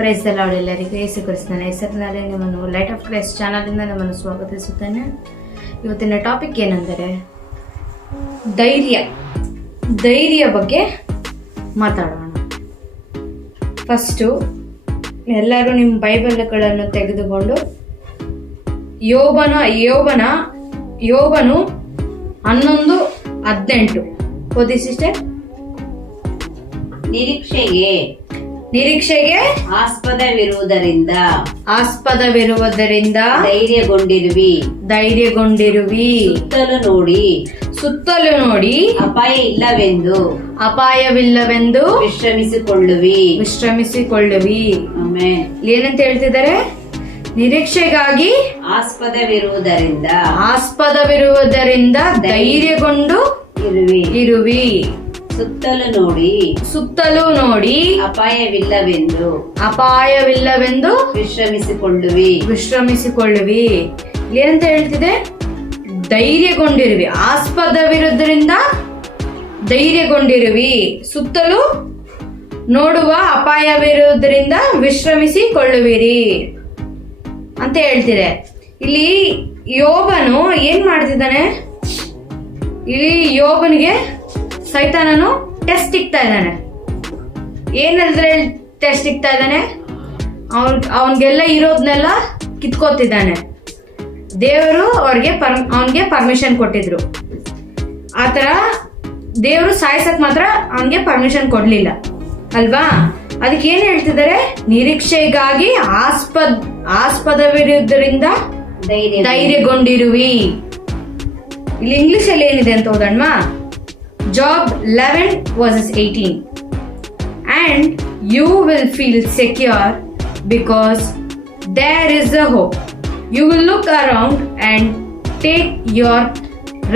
Praise the lord. ಎಲ್ಲರಿಗೂ ಯೇಸು ಕ್ರಿಸ್ತನ ಹೆಸರಿನಲ್ಲಿ ನಿಮ್ಮನ್ನು ಲೈಟ್ ಆಫ್ ಕ್ರೈಸ್ಟ್ ಚಾನಲಿಂದ ನಮ್ಮನ್ನು ಸ್ವಾಗತಿಸುತ್ತೇನೆ. ಇವತ್ತಿನ ಟಾಪಿಕ್ ಏನೆಂದರೆ ಧೈರ್ಯ ಬಗ್ಗೆ ಮಾತಾಡೋಣ. ಫಸ್ಟು ಎಲ್ಲರೂ ನಿಮ್ಮ ಬೈಬಲ್ಗಳನ್ನು ತೆಗೆದುಕೊಂಡು ಯೋಬನು 11:18 ಓದಿ ಸಿಸ್ಟರ್. ನಿರೀಕ್ಷೆಗೆ ಆಸ್ಪದವಿರುವುದರಿಂದ ಧೈರ್ಯಗೊಂಡಿರುವಿ. ಸುತ್ತಲೂ ನೋಡಿ ಅಪಾಯವಿಲ್ಲವೆಂದು ವಿಶ್ರಮಿಸಿಕೊಳ್ಳುವಿ. ಏನಂತ ಹೇಳ್ತಿದ್ದಾರೆ? ನಿರೀಕ್ಷೆಗಾಗಿ ಆಸ್ಪದವಿರುವುದರಿಂದ ಧೈರ್ಯಗೊಂಡು ಇರುವಿ. ಸುತ್ತಲೂ ನೋಡಿ ಅಪಾಯವಿಲ್ಲವೆಂದು ವಿಶ್ರಮಿಸಿಕೊಳ್ಳುವಿ. ಏನಂತ ಹೇಳ್ತಿದೆ? ಧೈರ್ಯಗೊಂಡಿರುವಿ. ಆಸ್ಪದವಿರುವುದರಿಂದ ಧೈರ್ಯಗೊಂಡಿರುವಿ. ಸುತ್ತಲೂ ನೋಡುವ ಅಪಾಯವಿರುವುದರಿಂದ ವಿಶ್ರಮಿಸಿಕೊಳ್ಳುವಿರಿ ಅಂತ ಹೇಳ್ತಿದೆ. ಇಲ್ಲಿ ಯೋಬನು ಏನ್ ಮಾಡ್ತಿದ್ದಾನೆ? ಇಲ್ಲಿ ಯೋಬನಿಗೆ ಸೈತಾನನು ಟೆಸ್ಟ್ ಇಕ್ತಾ ಇದ್ದಾನೆ. ಏನಾದ್ರೆ ಟೆಸ್ಟ್ ಇಕ್ತಾ ಇದ್ದಾನೆ? ಅವನ್ಗೆಲ್ಲ ಇರೋದ್ನೆಲ್ಲ ಕಿತ್ಕೋತಿದ್ದಾನೆ. ದೇವರು ಅವನಿಗೆ ಪರ್ಮಿಷನ್ ಕೊಟ್ಟಿದ್ರು. ಆತರ ದೇವರು ಸಾಯಿಸಕ್ ಮಾತ್ರ ಅವನಿಗೆ ಪರ್ಮಿಷನ್ ಕೊಡ್ಲಿಲ್ಲ ಅಲ್ವಾ? ಅದಕ್ಕೆ ಏನ್ ಹೇಳ್ತಿದ್ದಾರೆ? ನಿರೀಕ್ಷೆಗಾಗಿ ಆಸ್ಪದವಿರುವುದರಿಂದ ಧೈರ್ಯಗೊಂಡಿರುವಿ. ಇಲ್ಲಿ ಇಂಗ್ಲಿಷ್ ಅಲ್ಲಿ ಏನಿದೆ ಅಂತ ಹೋದಣ್ಣ? Job 11:18 and you will feel secure because there is a hope. You will look around and take your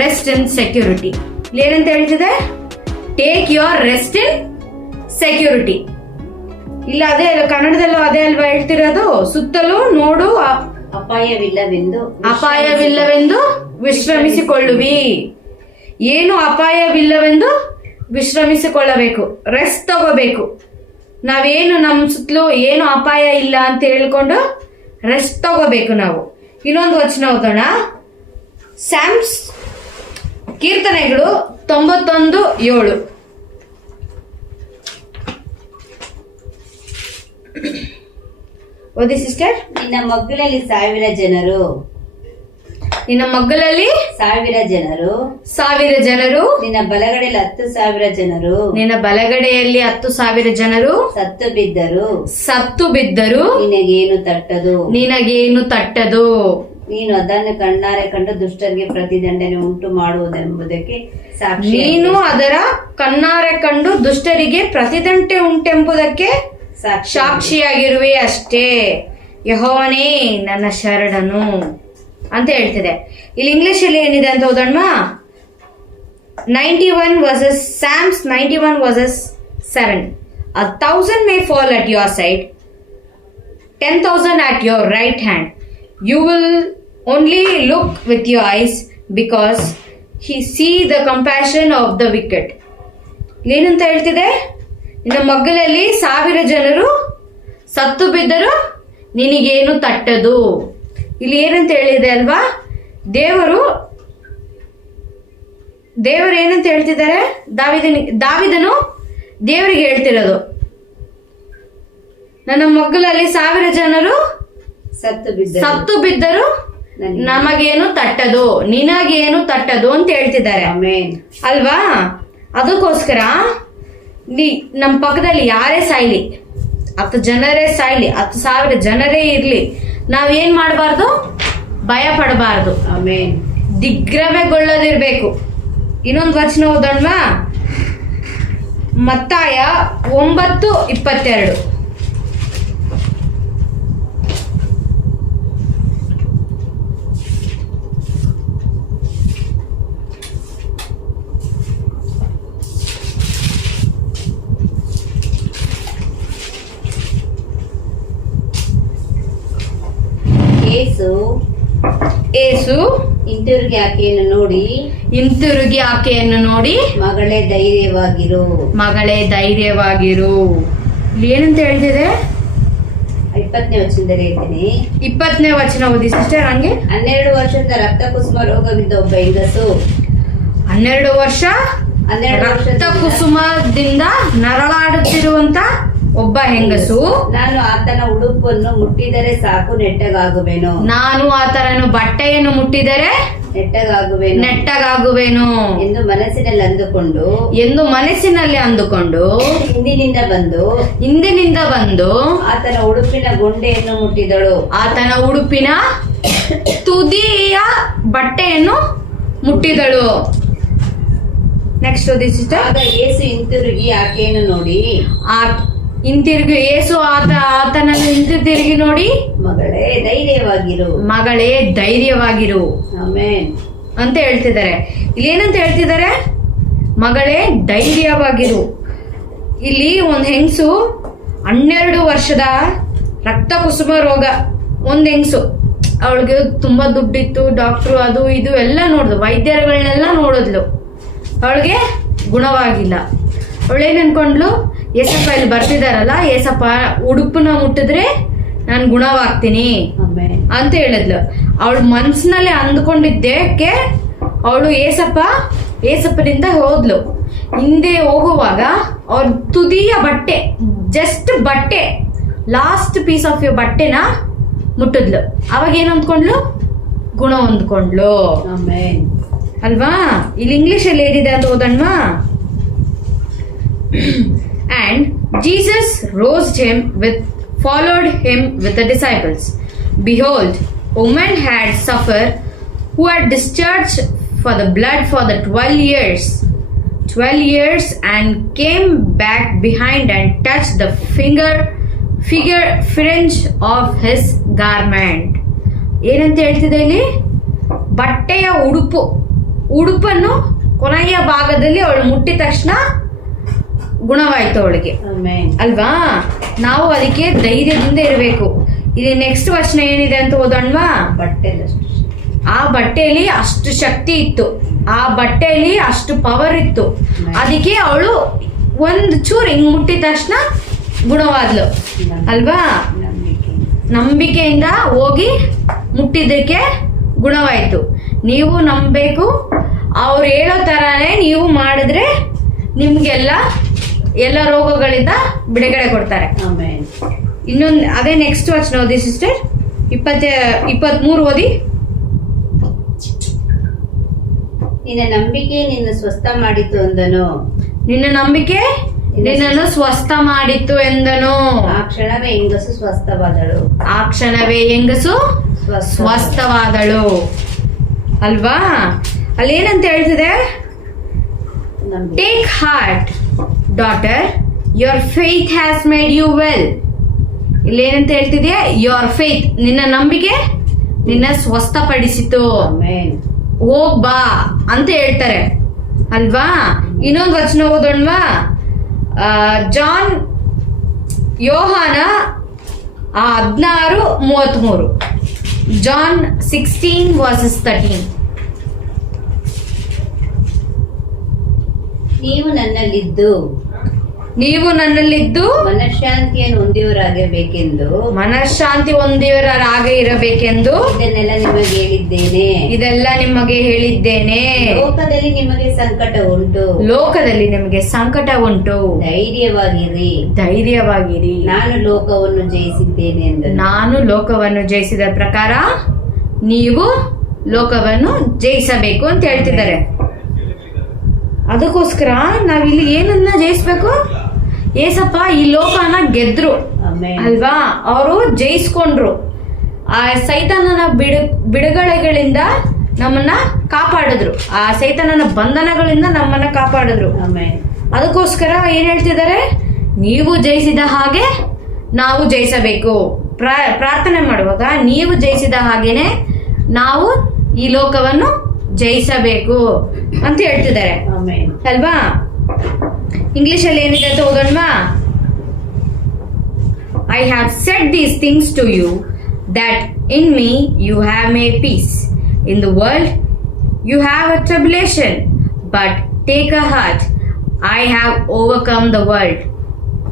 rest in security. ಏನಂತ ಹೇಳ್ತಿದೆ? Take your rest in security. ಇಲ್ಲ ಅದೇ ಕನ್ನಡದಲ್ಲೂ ಅದೇ ಅಲ್ವಾ ಹೇಳ್ತಿರೋದು? ಸುತ್ತಲೂ ನೋಡು ಅಪಾಯವಿಲ್ಲವೆಂದು ವಿಶ್ರಮಿಸಿಕೊಳ್ಳುವಿ. ಏನು ಅಪಾಯವಿಲ್ಲವೆಂದು ವಿಶ್ರಮಿಸಿಕೊಳ್ಳಬೇಕು, ರೆಸ್ಟ್ ತಗೋಬೇಕು. ನಾವೇನು ನಮ್ಮ ಸುತ್ತಲೂ ಏನು ಅಪಾಯ ಇಲ್ಲ ಅಂತ ಹೇಳ್ಕೊಂಡು ರೆಸ್ಟ್ ತಗೋಬೇಕು ನಾವು. ಇನ್ನೊಂದು ವಚನ ಓದೋಣ. ಸ್ಯಾಮ್ಸ್ ಕೀರ್ತನೆಗಳು 91:7. ಓದಿ ಸಿಸ್ಟರ್. ನಿನ್ನ ಮಗ್ಗಲಲ್ಲಿ 1,000 ಜನರು, ನಿನ್ನ ಮಗ್ಗಲಲ್ಲಿ 1,000 ಜನರು, ನಿನ್ನ ಬಲಗಡೆಯಲ್ಲಿ 10,000 ಜನರು, ನಿನ್ನ ಬಲಗಡೆಯಲ್ಲಿ 10,000 ಜನರು ಸತ್ತು ಬಿದ್ದರು ನಿನಗೇನು ತಟ್ಟದು. ನೀನು ಅದನ್ನು ಕಣ್ಣಾರೆ ಕಂಡು ದುಷ್ಟರಿಗೆ ಪ್ರತಿದಂಡನೆ ಉಂಟು ಮಾಡುವುದೆಂಬುದಕ್ಕೆ ನೀನು ಅದರ ಕಣ್ಣಾರೆ ಕಂಡು ದುಷ್ಟರಿಗೆ ಪ್ರತಿದಂಟೆ ಉಂಟೆಂಬುದಕ್ಕೆ ಸಾಕ್ಷಿಯಾಗಿರುವೆ ಅಷ್ಟೇ. ಯೆಹೋವನೇ ನನ್ನ ಶರಣನು ಅಂತ ಹೇಳ್ತಿದೆ. ಇಲ್ಲಿ ಇಂಗ್ಲಿಷ್ ಅಲ್ಲಿ ಏನಿದೆ ಅಂತ ಹೋದಣ್ಣ? 91 Psalms 91:7. 1,000 may fall at your side, 10,000 at your right hand. You will only look with your eyes because he see the compassion of the wicked. ಏನಂತ ಹೇಳ್ತಿದೆ? ನಿನ್ನ ಮಗ್ಗಲಲ್ಲಿ 1,000 ಜನರು ಸತ್ತು ಬಿದ್ದರು ನಿನಗೇನು ತಟ್ಟದು. ಇಲ್ಲಿ ಏನಂತ ಹೇಳಿದೆ ಅಲ್ವಾ? ದೇವರು ಏನಂತ ಹೇಳ್ತಿದ್ದಾರೆ? ದಾವಿದನು ದೇವರಿಗೆ ಹೇಳ್ತಿರೋದು, ನನ್ನ ಮಗ್ಗಲಲ್ಲಿ 1,000 ಜನರು ಸತ್ತು ಬಿದ್ದರು ನಮಗೇನು ತಟ್ಟದು, ನಿನಗೇನು ತಟ್ಟದು ಅಂತ ಹೇಳ್ತಿದ್ದಾರೆ ಅಲ್ವಾ? ಅದಕ್ಕೋಸ್ಕರ ನಮ್ಮ ಪಕ್ಕದಲ್ಲಿ ಯಾರೇ ಸಾಯ್ಲಿ, 10 ಜನರೇ ಸಾಯ್ಲಿ, 10,000 ಜನರೇ ಇರ್ಲಿ, ನಾವೇನ್ ಮಾಡಬಾರ್ದು? ಭಯ ಪಡಬಾರ್ದು, ದಿಗ್ಭ್ರಮೆಗೊಳ್ಳದಿರ್ಬೇಕು. ಇನ್ನೊಂದು ವಚನ ಓದೋಣ್ವಾ? ಮತ್ತಾಯ 9:22. ಏಸು ಹಿಂತಿರುಗಿ ಆಕೆಯನ್ನು ನೋಡಿ ಮಗಳೇ ಧೈರ್ಯವಾಗಿರು ಏನಂತ ಹೇಳ್ತಿದೆ? 20ನೇ ವಚನದಲ್ಲಿ ಹೇಳ್ತೀನಿ. 20ನೇ ವಚನ ಓದಿ ಸಿಸ್ಟರ್ ಹಂಗೆ. 12 ವರ್ಷದ ರಕ್ತ ಕುಸುಮ ರೋಗವಿದ್ದ ಒಬ್ಬ ಹೆಂಗಸು 12 ವರ್ಷ ರಕ್ತ ಕುಸುಮದಿಂದ ನರಳಾಡುತ್ತಿರುವಂತ ಒಬ್ಬ ಹೆಂಗಸು, ನಾನು ಆತನ ಉಡುಪನ್ನು ಮುಟ್ಟಿದರೆ ಸಾಕು ನೆಟ್ಟಗಾಗುವೆನು. ನಾನು ಆತನ ಬಟ್ಟೆಯನ್ನು ಮುಟ್ಟಿದರೆ ನೆಟ್ಟಗಾಗುವೆನು ಎಂದು ಮನಸ್ಸಿನಲ್ಲಿ ಅಂದುಕೊಂಡು ಹಿಂದಿನಿಂದ ಬಂದು ಆತನ ಉಡುಪಿನ ಗೊಂಡೆಯನ್ನು ಮುಟ್ಟಿದಳು. ಆತನ ಉಡುಪಿನ ತುದಿಯ ಬಟ್ಟೆಯನ್ನು ಮುಟ್ಟಿದಳು. ನೆಕ್ಸ್ಟ್ ಆಗ ಯೇಸು ಹಿಂತಿರುಗಿ ಆಕೆಯನ್ನು ನೋಡಿ ಆತನನ್ನು ಹಿಂತಿರುಗಿ ನೋಡಿ, ಮಗಳೇ ಧೈರ್ಯವಾಗಿರು ಆಮೆನ್ ಅಂತ ಹೇಳ್ತಿದ್ದಾರೆ. ಇಲ್ಲಿ ಏನಂತ ಹೇಳ್ತಿದ್ದಾರೆ? ಮಗಳೇ ಧೈರ್ಯವಾಗಿರು. ಇಲ್ಲಿ ಒಂದ್ ಹೆಂಗಸು 12 ವರ್ಷದ ರಕ್ತ ಕುಸುಮ ರೋಗ, ಒಂದ್ ಹೆಂಗಸು, ಅವಳಿಗೆ ತುಂಬಾ ದುಡ್ಡಿತ್ತು, ಡಾಕ್ಟ್ರು ಅದು ಇದು ಎಲ್ಲ ನೋಡಿದ್ಲು, ವೈದ್ಯರುಗಳನ್ನೆಲ್ಲ ನೋಡಿದ್ಲು, ಅವಳಿಗೆ ಗುಣವಾಗಿಲ್ಲ. ಅವಳೇನ್ ಅನ್ಕೊಂಡ್ಲು, ಏಸಪ್ಪ ಇಲ್ಲಿ ಬರ್ತಿದಾರಲ್ಲ, ಏಸಪ್ಪ ಉಡುಪನ್ನ ಮುಟ್ಟಿದ್ರೆ ನಾನು ಗುಣವಾಗ್ತೀನಿ ಅಂತ ಹೇಳಿದ್ಲು. ಅವಳ ಮನ್ಸಿನಲ್ಲಿ ಅಂದ್ಕೊಂಡಿದ್ದಕ್ಕೆ ಅವಳು ಏಸಪ್ಪನಿಂದ ಹೋದ್ಲು. ಹಿಂದೆ ಹೋಗುವಾಗ ಅವ್ರ ತುದಿಯ ಬಟ್ಟೆ, ಜಸ್ಟ್ ಬಟ್ಟೆ, ಲಾಸ್ಟ್ ಪೀಸ್ ಆಫ್ ಯೋರ್ ಬಟ್ಟೆನ ಮುಟ್ಟಿದ್ಲು. ಅವಾಗ ಏನ್ ಅಂದ್ಕೊಂಡ್ಲು? ಗುಣ ಹೊಂದ್ಕೊಂಡ್ಲು ಅಲ್ವಾ? ಇಲ್ಲಿ ಇಂಗ್ಲಿಷ್ ಅಲ್ಲಿ ಏನಿದೆ ಅಂತ ಓದಣ್ವಾ. And Jesus followed him with the disciples. Behold, a woman had suffered, who had discharged for the blood for the 12 years, and came back behind and touched the fringe of his garment. ಏನಂತ ಹೇಳ್ತಿದೆ ಇಲ್ಲಿ? ಬಟ್ಟೆಯ ಉಡುಪನ್ನು ಕೊನೆಯ ಭಾಗದಲ್ಲಿ ಅವಳು ಮುಟ್ಟಿದ ತಕ್ಷಣ ಗುಣವಾಯ್ತು ಅವಳಿಗೆ ಅಲ್ವಾ? ನಾವು ಅದಕ್ಕೆ ಧೈರ್ಯದಿಂದ ಇರಬೇಕು. ಇಲ್ಲಿ ನೆಕ್ಸ್ಟ್ ವಚನ ಏನಿದೆ ಅಂತ ಓದೋಣವಾ? ಆ ಬಟ್ಟೆಯಲ್ಲಿ ಅಷ್ಟು ಶಕ್ತಿ ಇತ್ತು, ಆ ಬಟ್ಟೆಯಲ್ಲಿ ಅಷ್ಟು ಪವರ್ ಇತ್ತು, ಅದಕ್ಕೆ ಅವಳು ಒಂದು ಚೂರು ಹಿಂಗ್ ಮುಟ್ಟಿದ ತಕ್ಷಣ ಗುಣವಾದ್ಲು ಅಲ್ವಾ? ನಂಬಿಕೆಯಿಂದ ಹೋಗಿ ಮುಟ್ಟಿದ್ದಕ್ಕೆ ಗುಣವಾಯ್ತು. ನೀವು ನಂಬಬೇಕು, ಅವ್ರು ಹೇಳೋ ತರಾನೇ ನೀವು ಮಾಡಿದ್ರೆ ನಿಮ್ಗೆಲ್ಲ ರೋಗಗಳಿಂದ ಬಿಡುಗಡೆ ಕೊಡ್ತಾರೆ. ಇನ್ನೊಂದು ಅದೇ ನೆಕ್ಸ್ಟ್ ವಚನ ಓದಿ ಸಿಸ್ಟರ್. 23 ಓದಿ. ನಿನ್ನ ನಂಬಿಕೆ ನಿನ್ನ ಸ್ವಸ್ಥ ಮಾಡಿತು ಎಂದನು. ನಿನ್ನ ನಂಬಿಕೆ ನಿನ್ನನ್ನು ಸ್ವಸ್ಥ ಮಾಡಿತ್ತು ಎಂದನು. ಆ ಕ್ಷಣವೇ ಹೆಂಗಸು ಸ್ವಸ್ಥವಾದಳು. ಆ ಕ್ಷಣವೇ ಹೆಂಗಸು ಸ್ವಸ್ಥವಾದಳು ಅಲ್ವಾ? ಅಲ್ಲಿ ಏನಂತ ಹೇಳ್ತಿದೆ? Take heart daughter, your faith has made you well. ಇಲ್ಲಿ ಏನಂತ ಹೇಳ್ತಿದ್ಯಾ? ಯೋರ್ ಫೇತ್, ನಿನ್ನ ನಂಬಿಕೆ ನಿನ್ನ ಸ್ವಸ್ಥಪಡಿಸಿತು, ಹೋಗ್ ಬಾ ಅಂತ ಹೇಳ್ತಾರೆ ಅಲ್ವಾ? ಇನ್ನೊಂದು ವಚನ ಓದೋಣವಾ? ಯೋಹಾನ 16:33. John 16:13. ನೀವು ನನ್ನಲ್ಲಿದ್ದು ಮನಃಶಾಂತಿಯನ್ನು ಹೊಂದಿಯವರಾಗಿ ಇರಬೇಕೆಂದು ಇದೆಲ್ಲ ನಿಮಗೆ ಹೇಳಿದ್ದೇನೆ. ಲೋಕದಲ್ಲಿ ನಿಮಗೆ ಸಂಕಟ ಉಂಟು, ಧೈರ್ಯವಾಗಿರಿ, ನಾನು ಲೋಕವನ್ನು ಜಯಿಸಿದ್ದೇನೆ ಎಂದು. ನಾನು ಲೋಕವನ್ನು ಜಯಿಸಿದ ಪ್ರಕಾರ ನೀವು ಲೋಕವನ್ನು ಜಯಿಸಬೇಕು ಅಂತ ಹೇಳ್ತಿದ್ದಾರೆ. ಅದಕ್ಕೋಸ್ಕರ ನಾವಿಲ್ಲಿ ಏನನ್ನ ಜಯಿಸ್ಬೇಕು? ಏಸಪ್ಪ ಈ ಲೋಕನ ಗೆದ್ರು ಅಲ್ವಾ? ಅವರು ಜಯಿಸ್ಕೊಂಡ್ರು. ಆ ಸೈತಾನನ ಬಿಡುಗಡೆಗಳಿಂದ ನಮ್ಮನ್ನ ಕಾಪಾಡಿದ್ರು, ಆ ಸೈತಾನನ ಬಂಧನಗಳಿಂದ ನಮ್ಮನ್ನ ಕಾಪಾಡಿದ್ರು. ಅದಕ್ಕೋಸ್ಕರ ಏನ್ ಹೇಳ್ತಿದ್ದಾರೆ? ನೀವು ಜಯಿಸಿದ ಹಾಗೆ ನಾವು ಜಯಿಸಬೇಕು. ಪ್ರಾರ್ಥನೆ ಮಾಡುವಾಗ ನೀವು ಜಯಿಸಿದ ಹಾಗೇನೆ ನಾವು ಈ ಲೋಕವನ್ನು ಜಯಿಸಬೇಕು ಅಂತ ಹೇಳ್ತಿದ್ದಾರೆ ಅಲ್ವಾ? ಇಂಗ್ಲಿಷ್ ಅಲ್ಲಿ ಏನಿದೆ ಅಂತ ಓದೋಣವಾ? I have said these things to you, that in me you have made peace. In the world you have a tribulation, but take a heart, I have overcome the world.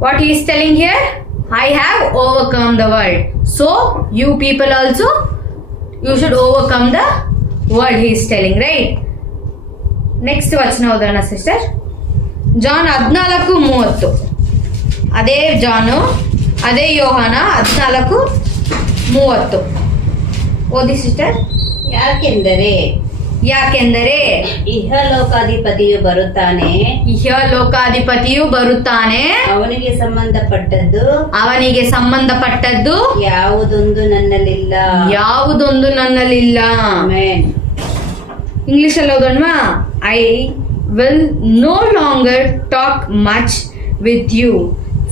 What he is telling here? I have overcome the world. So you people also, you should overcome the world, he is telling, right? Next ವಚನ ಓದೋಣ sister. John 14:30. ಅದೇ ಜಾನು, ಅದೇ ಯೋಹಾನ 14:30. ಓದಿ sister. ಯಾಕೆಂದರೆ ಇಹಲೋಕಾಧಿಪತಿಯು ಬರುತ್ತಾನೆ, ಅವನಿಗೆ ಸಂಬಂಧಪಟ್ಟದ್ದು ಯಾವುದೊಂದು ನನ್ನಲ್ಲಿಲ್ಲ. ಇಂಗ್ಲಿಷ್ ಅಲ್ಲಿ ಓದೋಣ. I will no longer talk much with you,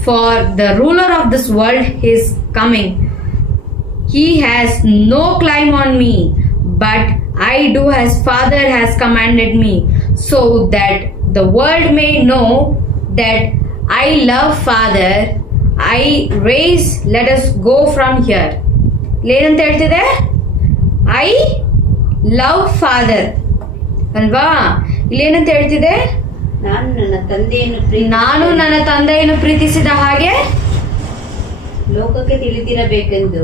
for the ruler of this world is coming. He has no claim on me, but I do as Father has commanded me, so that the world may know that I love Father. Let us go from here. ಏನಂತ ಹೇಳ್ತಿದೆ? I love Father ಅಲ್ವಾ? ಇಲ್ಲೇನಂತ ಹೇಳ್ತಿದೆ? ನಾನು ನನ್ನ ತಂದೆಯನ್ನು ಪ್ರೀತಿಸಿದ ಹಾಗೆ ಲೋಕಕ್ಕೆ ತಿಳಿದಿರಬೇಕೆಂದು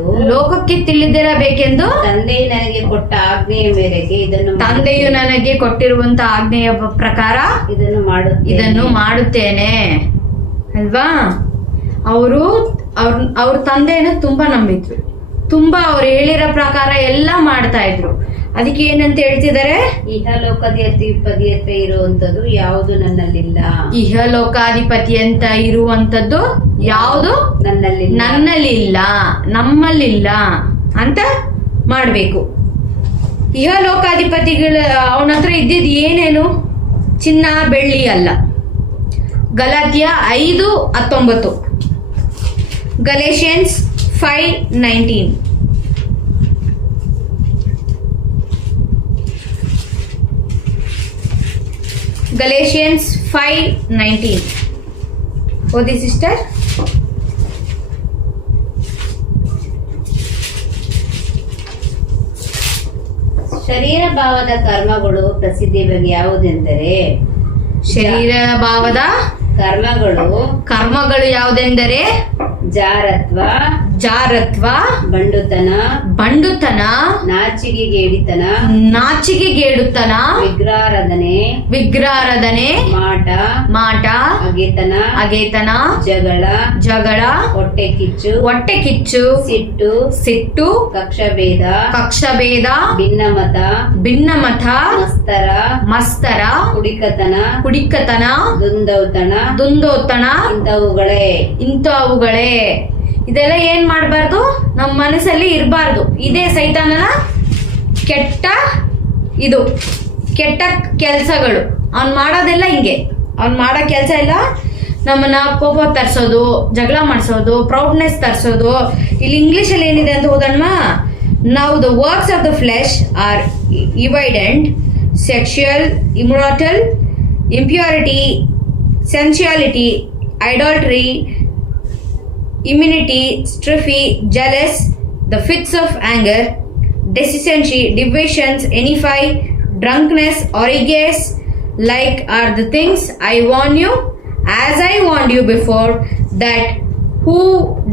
ತಂದೆಯು ನನಗೆ ಕೊಟ್ಟ ಆಜ್ಞೆಯ ಮೇರೆಗೆ ತಂದೆಯು ನನಗೆ ಕೊಟ್ಟಿರುವಂತ ಆಜ್ಞೆಯ ಪ್ರಕಾರ ಇದನ್ನು ಮಾಡುತ್ತೇನೆ ಅಲ್ವಾ? ಅವ್ರ ತಂದೆಯನ್ನು ತುಂಬಾ ನಂಬಿದ್ರು, ತುಂಬಾ ಅವ್ರು ಹೇಳಿರೋ ಪ್ರಕಾರ ಎಲ್ಲ ಮಾಡ್ತಾ ಇದ್ರು. ಅದಕ್ಕೆ ಏನಂತ ಹೇಳ್ತಿದ್ದಾರೆ? ಇಹಲೋಕಾಧಿಪತಿ ಹತ್ರ ಇರುವಂತದ್ದು ಯಾವುದು ನನ್ನಲ್ಲಿಲ್ಲ. ಇಹಲೋಕಾಧಿಪತಿ ಅಂತ ಇರುವಂತದ್ದು ಯಾವುದು ನನ್ನಲ್ಲಿಲ್ಲ, ನಮ್ಮಲ್ಲಿಲ್ಲ ಅಂತ ಮಾಡ್ಬೇಕು. ಇಹಲೋಕಾಧಿಪತಿಗಳು ಅವನ ಹತ್ರ ಇದ್ದಿದ್ದು ಏನೇನು? ಚಿನ್ನ ಬೆಳ್ಳಿ ಅಲ್ಲ. ಗಲಾತ್ಯ 5:19, ಗಲೇಷಿಯನ್ಸ್ 5:19. Galatians 5:19. ಓದಿ ಸಿಸ್ಟರ್. ಶರೀರ ಭಾವದ ಕರ್ಮಗಳು ಪ್ರಸಿದ್ಧಿ ಬಗ್ಗೆ ಯಾವುದೆಂದರೆ ಶರೀರ ಭಾವದ ಕರ್ಮಗಳು ಯಾವುದೆಂದರೆ ಜಾರತ್ವ, ಬಂಡುತನ, ನಾಚಿಕೆಗೇಡುತನ, ವಿಗ್ರಹಾರಾಧನೆ, ಮಾಟ, ಅಗೆತನ, ಜಗಳ, ಹೊಟ್ಟೆ ಕಿಚ್ಚು, ಸಿಟ್ಟು, ಕಕ್ಷಭೇದ, ಭಿನ್ನಮತ, ಮಸ್ತರ, ಕುಡಿಕತನ, ದುಂದೌತಣ, ಇಂಥವುಗಳೇ. ಇದೆಲ್ಲ ಏನ್ ಮಾಡಬಾರ್ದು? ನಮ್ಮ ಮನಸ್ಸಲ್ಲಿ ಇರಬಾರ್ದು. ಇದೇ ಸೈತಾನನ ಕೆಟ್ಟ ಕೆಲಸಗಳು. ಅವ್ನ್ ಮಾಡೋದೆಲ್ಲ ಹಿಂಗೆ. ಅವ್ನ್ ಮಾಡೋ ಕೆಲಸ ಎಲ್ಲ ನಮ್ಮನ್ನ ಕೋಪ ತರಿಸೋದು, ಜಗಳ ಮಾಡಿಸೋದು, ಪ್ರೌಡ್ನೆಸ್ ತರಿಸೋದು. ಇಲ್ಲಿ ಇಂಗ್ಲಿಷ್ ಅಲ್ಲಿ ಏನಿದೆ ಅಂತ ಓದೋಣ. Now the works of the flesh are evident: sexual immorality, impurity, sensuality, idolatry, enmity, strife, jealous, the fits of anger, dissension, divisions, envy, drunkenness, orgies, like are the things I warn you, as I warned you before, that who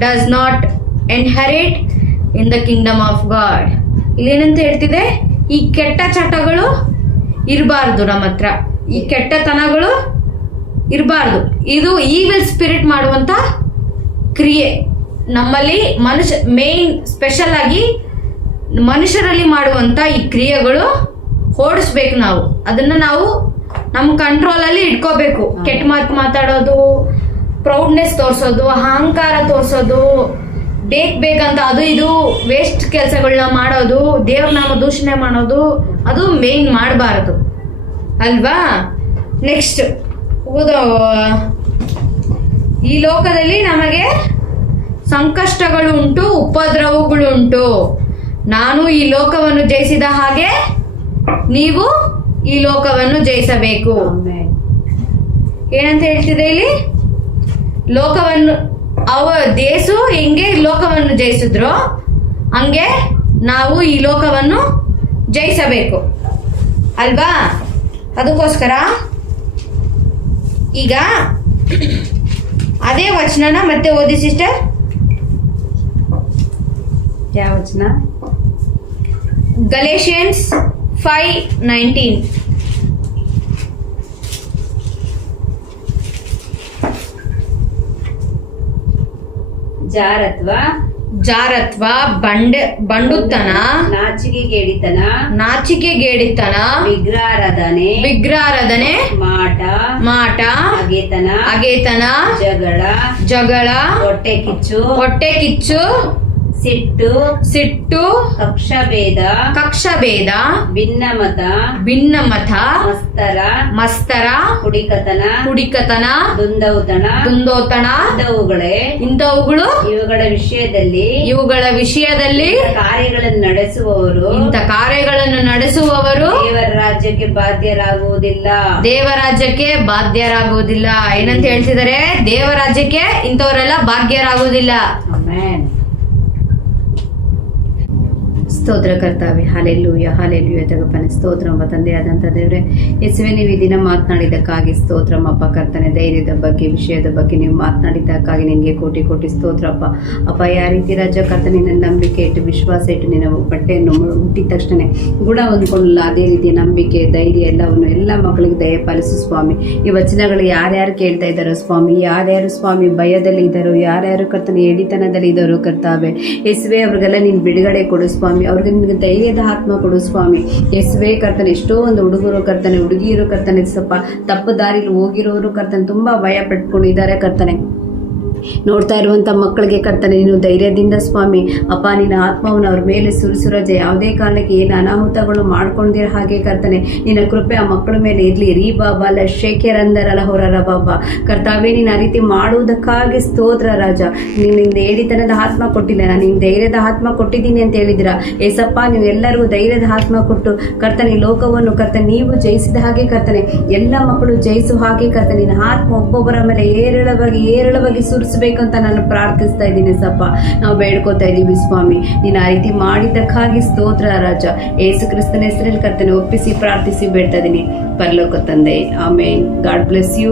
does not inherit in the kingdom of God. ಇಲ್ಲೇನಂತ ಹೇಳ್ತಿದೆ? ಈ ಕೆಟ್ಟ ಚಟಗಳು ಇರಬಾರ್ದು ನಮ್ಮ ಹತ್ರ, ಈ ಕೆಟ್ಟತನಗಳು ಇರಬಾರ್ದು. ಇದು evil spirit ಮಾಡುವಂತ ಕ್ರಿಯೆ. ನಮ್ಮಲ್ಲಿ ಮೇನ್ ಸ್ಪೆಷಲ್ ಆಗಿ ಮನುಷ್ಯರಲ್ಲಿ ಮಾಡುವಂತ ಈ ಕ್ರಿಯೆಗಳು ಓಡಿಸ್ಬೇಕು. ನಾವು ಅದನ್ನ ನಮ್ಮ ಕಂಟ್ರೋಲ್ ಅಲ್ಲಿ ಇಟ್ಕೋಬೇಕು. ಕೆಟ್ಟ ಮಾತು ಮಾತಾಡೋದು, ಪ್ರೌಡ್ನೆಸ್ ತೋರ್ಸೋದು, ಅಹಂಕಾರ ತೋರ್ಸೋದು, ಬೇಕಂತ ಅದು ಇದು ವೇಸ್ಟ್ ಕೆಲಸಗಳನ್ನ ಮಾಡೋದು, ದೇವ್ರ ನಾಮ ದೂಷಣೆ ಮಾಡೋದು, ಅದು ಮೇನ್ ಮಾಡಬಾರದು ಅಲ್ವಾ? ನೆಕ್ಸ್ಟ್ ಈ ಲೋಕದಲ್ಲಿ ನಮಗೆ ಸಂಕಷ್ಟಗಳು ಉಂಟು, ಉಪದ್ರವಗಳು ಉಂಟು. ನಾನು ಈ ಲೋಕವನ್ನು ಜಯಿಸಿದ ಹಾಗೆ ನೀವು ಈ ಲೋಕವನ್ನು ಜಯಿಸಬೇಕು. ಏನಂತ ಹೇಳ್ತಿದೆ ಇಲ್ಲಿ? ಲೋಕವನ್ನು ದೇಸು ಹೆಂಗೆ ಲೋಕವನ್ನು ಜಯಿಸಿದ್ರು ಹಂಗೆ ನಾವು ಈ ಲೋಕವನ್ನು ಜಯಿಸಬೇಕು ಅಲ್ವಾ? ಅದಕ್ಕೋಸ್ಕರ ಈಗ ಅದೇ ವಚನನ ಮತ್ತೆ ಓದಿ ಸಿಸ್ಟರ್. ಯಾವ ವಚನ? Galatians 5:19. ಜಾರತ್ವ, ಬಂಡುತನ, ನಾಚಿಕೆಗೇಡಿತನ, ವಿಗ್ರಹಾರಾಧನೆ, ಮಾಟ, ಅಗೆತನ, ಜಗಳ, ಹೊಟ್ಟೆ ಕಿಚ್ಚು, ಸಿಟ್ಟು, ಕಕ್ಷಭೇದ, ಭಿನ್ನಮತ, ಮಸ್ತರ, ಕುಡಿಕತನ, ದುಂದೌತಣ, ಇಂಥವುಗಳು ಇವುಗಳ ವಿಷಯದಲ್ಲಿ ಇಂಥ ಕಾರ್ಯಗಳನ್ನು ನಡೆಸುವವರು ದೇವರ ರಾಜ್ಯಕ್ಕೆ ಬಾಧ್ಯರಾಗುವುದಿಲ್ಲ. ಏನಂತ ಹೇಳ್ತಿದ್ದಾರೆ? ದೇವರಾಜ್ಯಕ್ಕೆ ಇಂಥವರೆಲ್ಲ ಬಾಧ್ಯರಾಗುವುದಿಲ್ಲ. ಆಮೆನ್. ಸ್ತೋತ್ರ ಕರ್ತಾವೆ. ಹಾಲೆಲೂಯ ತಗಪ್ಪನೆ. ಸ್ತೋತ್ರಮ್ಮ ತಂದೆಯಾದಂಥ ದೇವ್ರೆ, ಯೇಸುವೆ, ನೀವು ಈ ದಿನ ಮಾತನಾಡಿದ್ದಕ್ಕಾಗಿ ಸ್ತೋತ್ರಮ್ಮಪ್ಪ ಕರ್ತನೆ. ಧೈರ್ಯದ ಬಗ್ಗೆ, ವಿಷಯದ ಬಗ್ಗೆ ನೀವು ಮಾತನಾಡಿದ್ದಕ್ಕಾಗಿ ನಿನಗೆ ಕೋಟಿ ಸ್ತೋತ್ರಪ್ಪ. ಅಪ್ಪ, ಯಾವ ರೀತಿ ರಾಜ ಕರ್ತನೆ ನಿನ್ನ ನಂಬಿಕೆ ಇಟ್ಟು, ವಿಶ್ವಾಸ ಇಟ್ಟು ನಿನ್ನ ಬಟ್ಟೆಯನ್ನು ಹುಟ್ಟಿದ ತಕ್ಷಣ ಗುಣ ಹೊಂದ್ಕೊಳ್ಳಲ್ಲ, ಅದೇ ರೀತಿಯ ನಂಬಿಕೆ, ಧೈರ್ಯ ಎಲ್ಲವನ್ನು ಎಲ್ಲ ಮಕ್ಕಳಿಗೆ ದಯಪಾಲಿಸು ಸ್ವಾಮಿ. ಈ ವಚನಗಳು ಯಾರ್ಯಾರು ಕೇಳ್ತಾ ಇದ್ದಾರೋ ಸ್ವಾಮಿ, ಯಾರ್ಯಾರು ಸ್ವಾಮಿ ಭಯದಲ್ಲಿ ಇದ್ದಾರೋ, ಯಾರ್ಯಾರು ಕರ್ತನೆ ಎಡಿತನದಲ್ಲಿ ಇದ್ದಾರೋ ಕರ್ತಾವೆ, ಯೇಸುವೆ ಅವ್ರಿಗೆಲ್ಲ ನೀನು ಬಿಡುಗಡೆ ಕೊಡು ಸ್ವಾಮಿ. ಅವ್ರಿಗೆ ನಿನಗೆ ಧೈರ್ಯದ ಆತ್ಮ ಕೊಡು ಸ್ವಾಮಿ. ಯೇಸುವೆ ಕರ್ತನೆ, ಎಷ್ಟೋ ಒಂದು ಹುಡುಗರು ಕರ್ತನೆ, ಹುಡುಗಿಯರು ಕರ್ತನೆ, ಸ್ವಲ್ಪ ತಪ್ಪು ದಾರಿಲಿ ಹೋಗಿರೋರು ಕರ್ತನೆ ತುಂಬಾ ಭಯ ಪಟ್ಕೊಂಡಿದ್ದಾರೆ ಕರ್ತನೆ. ನೋಡ್ತಾ ಇರುವಂಥ ಮಕ್ಕಳಿಗೆ ಕರ್ತನೆ ನೀನು ಧೈರ್ಯದಿಂದ ಸ್ವಾಮಿ ಅಪ್ಪ ನಿನ್ನ ಆತ್ಮವನ್ನು ಅವ್ರ ಮೇಲೆ ಸುರಿಸುರಜ, ಯಾವುದೇ ಕಾರಣಕ್ಕೆ ಏನು ಅನಾಹುತಗಳು ಮಾಡ್ಕೊಂಡಿರೋ ಹಾಗೆ ಕರ್ತನೆ ನಿನ್ನ ಕೃಪೆ ಆ ಮಕ್ಕಳ ಮೇಲೆ ಇರಲಿ. ರೀ ಬಾಬಾ ಲ ಶೇಖರಂದರಲ್ಲ ಹೊರರ ಬಾಬಾ ಕರ್ತಾವೇ, ನೀನು ಆ ರೀತಿ ಮಾಡುವುದಕ್ಕಾಗಿ ಸ್ತೋತ್ರ ರಾಜ. ನಿನ್ನಿಂದ ಏಡಿತನದ ಆತ್ಮ ಕೊಟ್ಟಿಲ್ಲ, ನಾನು ನಿನ್ನ ಧೈರ್ಯದ ಆತ್ಮ ಕೊಟ್ಟಿದ್ದೀನಿ ಅಂತ ಹೇಳಿದಿರ ಏಸಪ್ಪ. ನೀವು ಎಲ್ಲರಿಗೂ ಧೈರ್ಯದ ಆತ್ಮ ಕೊಟ್ಟು ಕರ್ತನೆ ಲೋಕವನ್ನು ಕರ್ತನೆ ನೀವು ಜಯಿಸಿದ ಹಾಗೆ ಕರ್ತನೆ ಎಲ್ಲ ಮಕ್ಕಳು ಜಯಿಸುವ ಹಾಗೆ ಕರ್ತನೆ ನಿನ್ನ ಆತ್ಮ ಒಬ್ಬೊಬ್ಬರ ಮೇಲೆ ಏರಳವಾಗಿ ಸುರಿಸಬೇಕಂತ ನಾನು ಪ್ರಾರ್ಥಿಸ್ತಾ ಇದ್ದೀನಿ ಸಪ್ಪ. ನಾವು ಬೇಡ್ಕೋತಾ ಇದ್ದೀವಿ ಸ್ವಾಮಿ. ನೀನು ಆ ರೀತಿ ಮಾಡಿದ್ದಕ್ಕಾಗಿ ಸ್ತೋತ್ರ ರಾಜ. ಯೇಸು ಕ್ರಿಸ್ತನ ಹೆಸರಲ್ಲಿ ಕರ್ತನೆ ಒಪ್ಪಿಸಿ ಪ್ರಾರ್ಥಿಸಿ ಬೇಡ್ತಾ ಇದ್ದೀನಿ ಪರಲೋಕ ತಂದೆ. ಆಮೇನ್. God bless you.